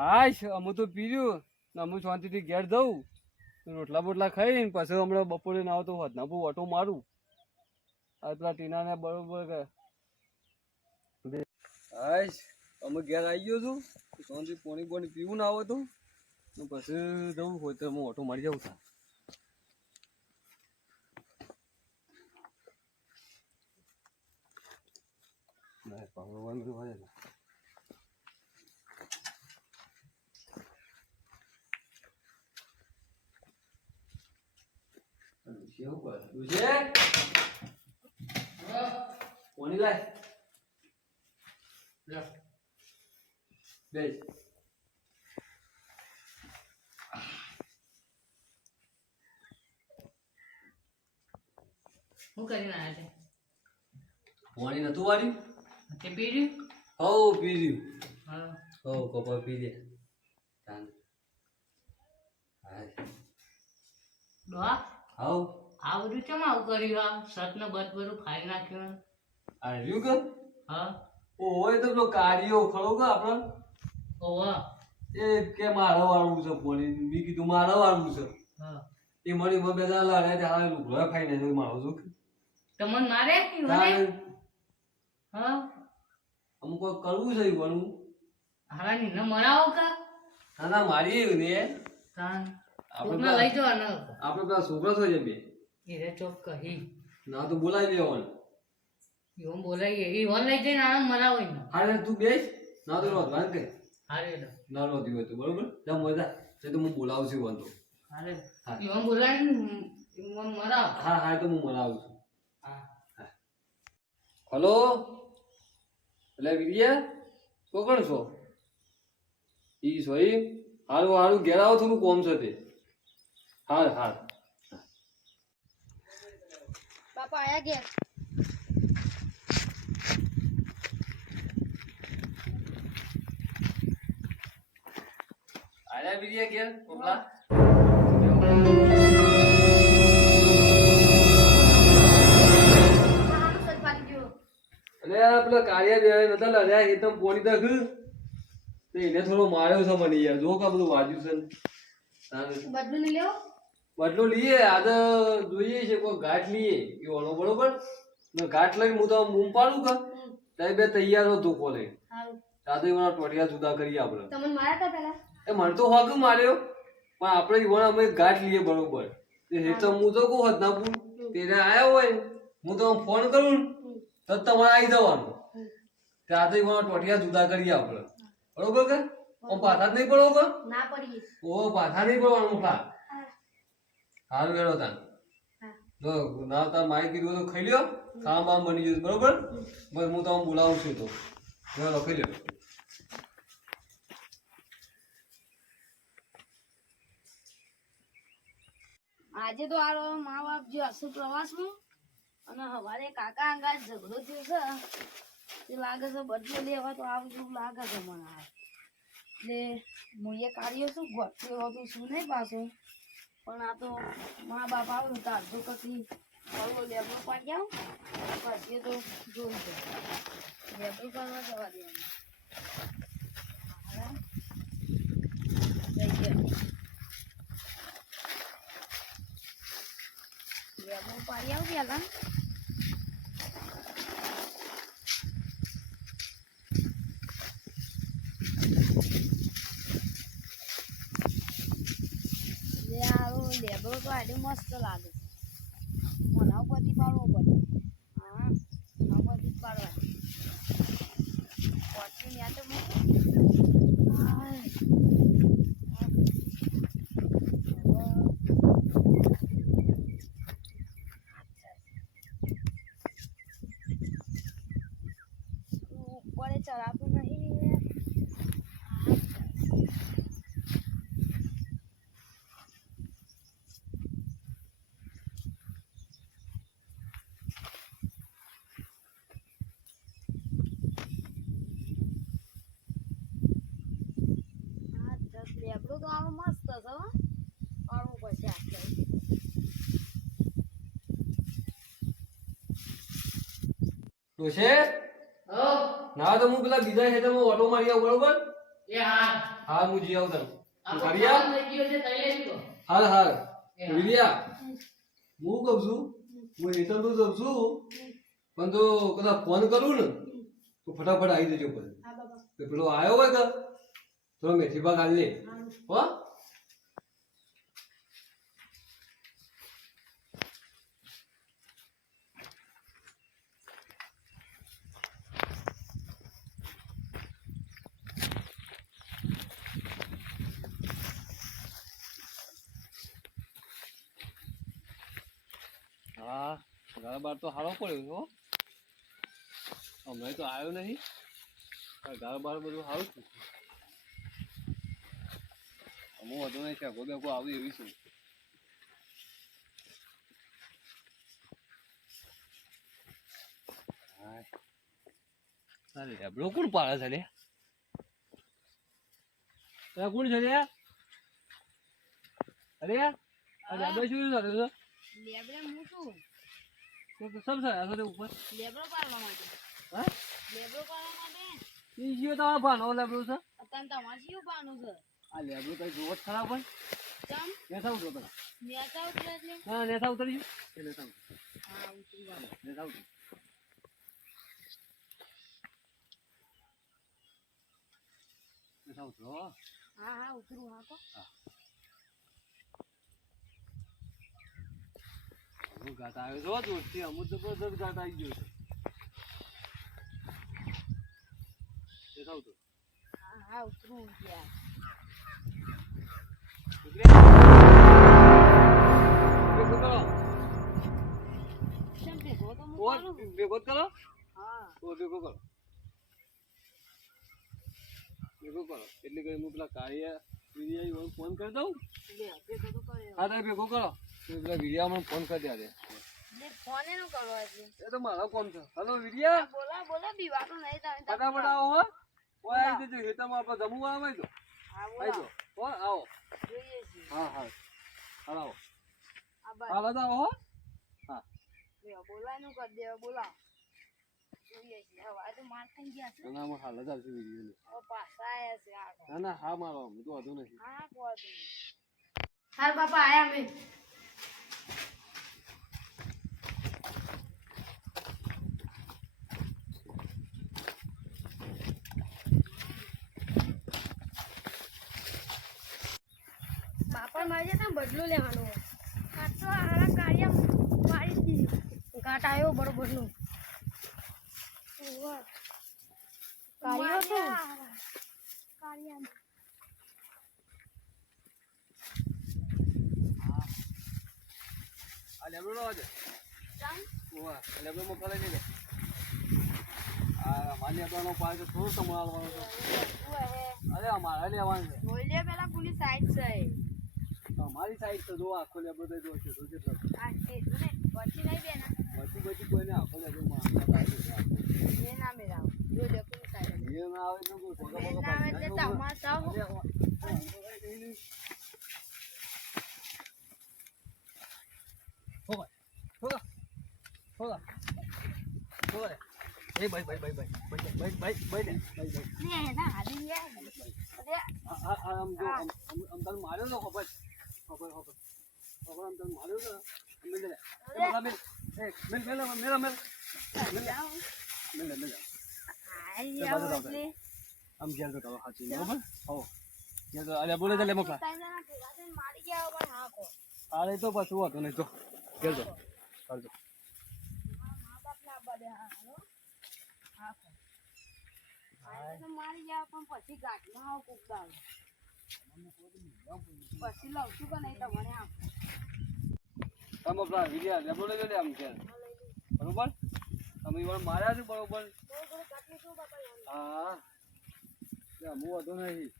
હાશ અમુ તો પીર્યું ને અમુ શાંતિથી ઘેર જઉં રોટલા બોટલા ખાઈને પછી હમણાં બપોરે ના આવતો હોત ના બહુ ઓટો મારું આ પેલા ટીનાને બરોબર કે હાશ અમે ઘેર આવી ગયો છું શાંતિ પોણી બોણી પીવું ના આવે તો પછી જવું હોય તો હું ઓટો મારી જાઉં છું ના પાવડો બધું હોય ને કોની લાય બેસ હું કરીને આવ્યા છે? પાણી નતું વાળ્યું તે પી રહ્યું? હવ પી રહ્યું હા. હવ કપા પી દે ડોહા, હવ આ બધું કેમ આવું કર્યું? આ શર્ટ ને બટ બધું ફાડી નાખ્યું. આ રહ્યું કે હા. ઓય તો પેલો કાર્યો ખરો કે આપણો ઓવા. એ કે મારે વાળવું છે પાણી મેં કીધું મારે વાળવું છે હા. એ મળી બે બધા લડે ત્યાં લુગડો ખાઈને જોઈ મારો છું તમને મારે કે મને? હા. અમુક કરવું છે ભણવું હારા ની ન મરાવો કા? ના ના મારી એવું ને તાન આપણે લઈ જવા ન આપણે પેલા છોકરા છો છે બે એ રે ચોક કહી ના તો બોલાવી દેવાનું ઈવન બોલાઈએ ઈવન લઈ જઈને આરામ મરાવો ને. હારે તું બેસ ના તો રોધવાન કે હારે લો. ના રોધી હોય તો બરોબર જા મજા તો હું બોલાવું છું વાંધો હારે ઈવન બોલાવીને ઈવન મરાવ. હા હા તો હું બોલાવું છું હા. હલો એટલે વિરિયા કોણ છો ઈ છો ઈ હારું હારું ઘેર આવો થોડું કોમ છે તે હાર હાર બાપા આયા ઘેર આયા વિરિયા ઘેર કોપલા અરે પેલા કાર્ય બે નતા લડ્યા એ તો પોણી તક તો એને થોડો માર્યો છે મને યાર જો કા બધું વાજ્યું છે બદલું નહીં લેવો બદલો લઈએ આજે જોઈએ છે કોઈ ઘાટ લઈએ એવાનો બરોબર ને ઘાટ લઈને હું તો બૂમ પાડું કે ત્યાં બે તૈયાર હતો કોલે સારું તાતો એવાના ટોટિયા જુદા કરીએ આપણે તમને માર્યા તા પેલા એ મને તો હોક માર્યો પણ આપણે એવાના અમે ઘાટ લઈએ બરોબર એ તો હું તો કહું હદનાપુર તેને આયા હોય હું તો ફોન કરું તો તમારે આવી જવાનું ત્યાં તો એવાના ટોટિયા જુદા કરીએ આપણે બરોબર કે પાછા જ નહીં પડો કે ના પડીએ ઓ પાછા નહીં પડવાનું ખા સારું ગયો તાન જો ના તાર મારી કીધું તો ખાઈ લ્યો ખાવા બામ બની જશે બરોબર બસ હું તમને બોલાવું છું તો ખાઈ લ્યો આજે તો આરો મા બાપ જે હશે પ્રવાસમાં અને હવારે કાકા અંગા ઝઘડો થયો છે તે લાગે છે બદલો લેવા તો આવું જેવું લાગે છે મને એટલે હું એ કાર્ય શું ગોઠવ્યો હતું શું નહીં પાછું પણ આ તો મા બાપ આવ્યું તો અડધો કકી કલો લેબલો પાડી આવું પછી તો જોઈ જાય લેબલો કરવા જવા દેવાનું લેબલો પાડી આવું પેલા લેબરો તો આજે મસ્ત લાગે છે મને ઉપરથી પાડવો પડે હા ઉપરથી જ પાડવાની પોટલી ત્યાં તો ઉપર ચડાતું નહીં લેબડું તો આવું મસ્ત છે પાડવું પડશે આટલે તો છે હો. ના તો હું પેલા બીજા ખેતરમાં ઓટો મારી આવું બરોબર એ હા હા હું જી આવું તને આપણો ઘડિયા કામ થઈ ગયો છે તઈ લઈ લો હાલ હાલ એ હા. વિલિયા હું કહું છું હું હેતર તો જઉં છું પણ તો કદાચ ફોન કરું ને તો ફટાફટ આવી જજો પછી તો પેલો આવ્યો હોય કે થોડો મેથી પાક હાલ લે હો હા ઘર બાર તો સારો પડ્યો છો હમણાં તો આવ્યો નહીં ઘર બાર બધું સારું છે હું વધુ નહીં શેકો બેકો આવી એવી છું લેબડો કોણ પાડે છે લે કોણ છે લે અરે આ લેબડો શું કરે છે લેબડે હું છું તો સબ છે આ તો ઉપર લેબડો પાડવા માટે હા લેબડો પાડવા માટે ઈ જીઓ તમારો ભાનો લેબડો છે અત્યારે તમારે શું પાનું છે આ લેબડો કઈ જોવો જ ખરાબ હોય ચમ નેસા ઉતરો પેલા નેતા ઉતરે એટલે હા નેસા ઉતરી ગયું એ નેસા ઉતરી હા ઉતરી ગયો નેસા ઉતરી નેસા ઉતરો હા હા ઉતરું હા તો અમુક ઘાટ આવ્યો છો દોસ્તી અમુક જબરદસ્ત ઘાટ આવી ગયો છે નેસા ઉતરો હા હા ઉતરું ગયા ચમ ભેગો તો હું કરું ભેગો કરો હા ભેગો કરો ભેગો કરો એટલે કઈ હું પેલા કાર્ય વિડીયા ફોન કરી દઉં લે ભેગો તો કર્યો હા તમે ભેગો કરો પેલા વિડીયા ફોન કરી દે લે ફોન એનો કરો એટલે એ તો મારો કોમ છે હલો વિડીયા બોલા બોલા બીવાતો નહીં તમે ફટાફટ આવો હો ઓય આવી જજો હેતામાં આપણે જમવું આવે તો હા આવી બોલા જો હો આવો જોઈએ છીએ હા હા હાલ આવો આ બસ હાલ આવો હો હા લે બોલાનું કરી દેવા બોલા જોઈએ છીએ હવે આ તો માર થઈ ગયા છે ના હાલ જ આવશે વિડીયો હવે પાછા આયા છે આગળ ના ના હા મારો હું તો વધુ નથી હા કોઈ નહીં હાલ બાપા આયા અમે બાપા મારે છે બદલો લેવાનો કાચો આરા કાર્ય મારી દીધી ઘાટ આવ્યો બરોબરનો કાર્યો તો કાર્ય આ લેબડો નો આજે ચમ ઓવા લેબડો માં ફલાઈ નહીં લે આ માલી આપવાનો પાય તો થોડું સંભાળવાનો છે અરે અમારે લેવાનું છે બોલે પેલા પુલી સાઈડ છે તમારી સાઈડ તો જો આખો લેબડો તો જો છે તો જેટલો આ તે ને પછી નહીં બેના બચી બચી કોઈને આખો લેબડો માં એ ના મેરાવ જો દે પુલી સાઈડ એ ના આવે તો કોઈ ફોટો એ ફોટો ના આવે તે તમાર સાવ એ ભાઈ ભાઈ ભાઈ ભાઈ ભાઈ ભાઈ ભાઈ ને ના હાલી ગયા અરે આમ જો આમ તને માર્યો તો ખબર ખબર ખબર ખબર આમ તને માર્યો તો મિલ લે મિલ એ મિલ મિલ મિલ મિલ મિલ મિલ આઈ આવો એટલે આમ ઘેર તો કરો હાચી બરાબર હો ઘેર તો અરે બોલે ચાલે મોકલા તાઈના ભેગા થઈને મારી ગયા પણ હા કો અરે તો પાછું હતું નહીં તો ઘેર તો કરજો મા બાપ ના બડે હા હો હા કો આ તો મારી ગયા પણ પછી ગાંઠમાં આવ કોક દાવ પછી લઉં છું કે નહીં તમને આપ તમે પેલા વિડિયા લે બોલે લે આમ ઘેર બરોબર તમે ઈવન માર્યા છે બરોબર હા હું હતો નહીં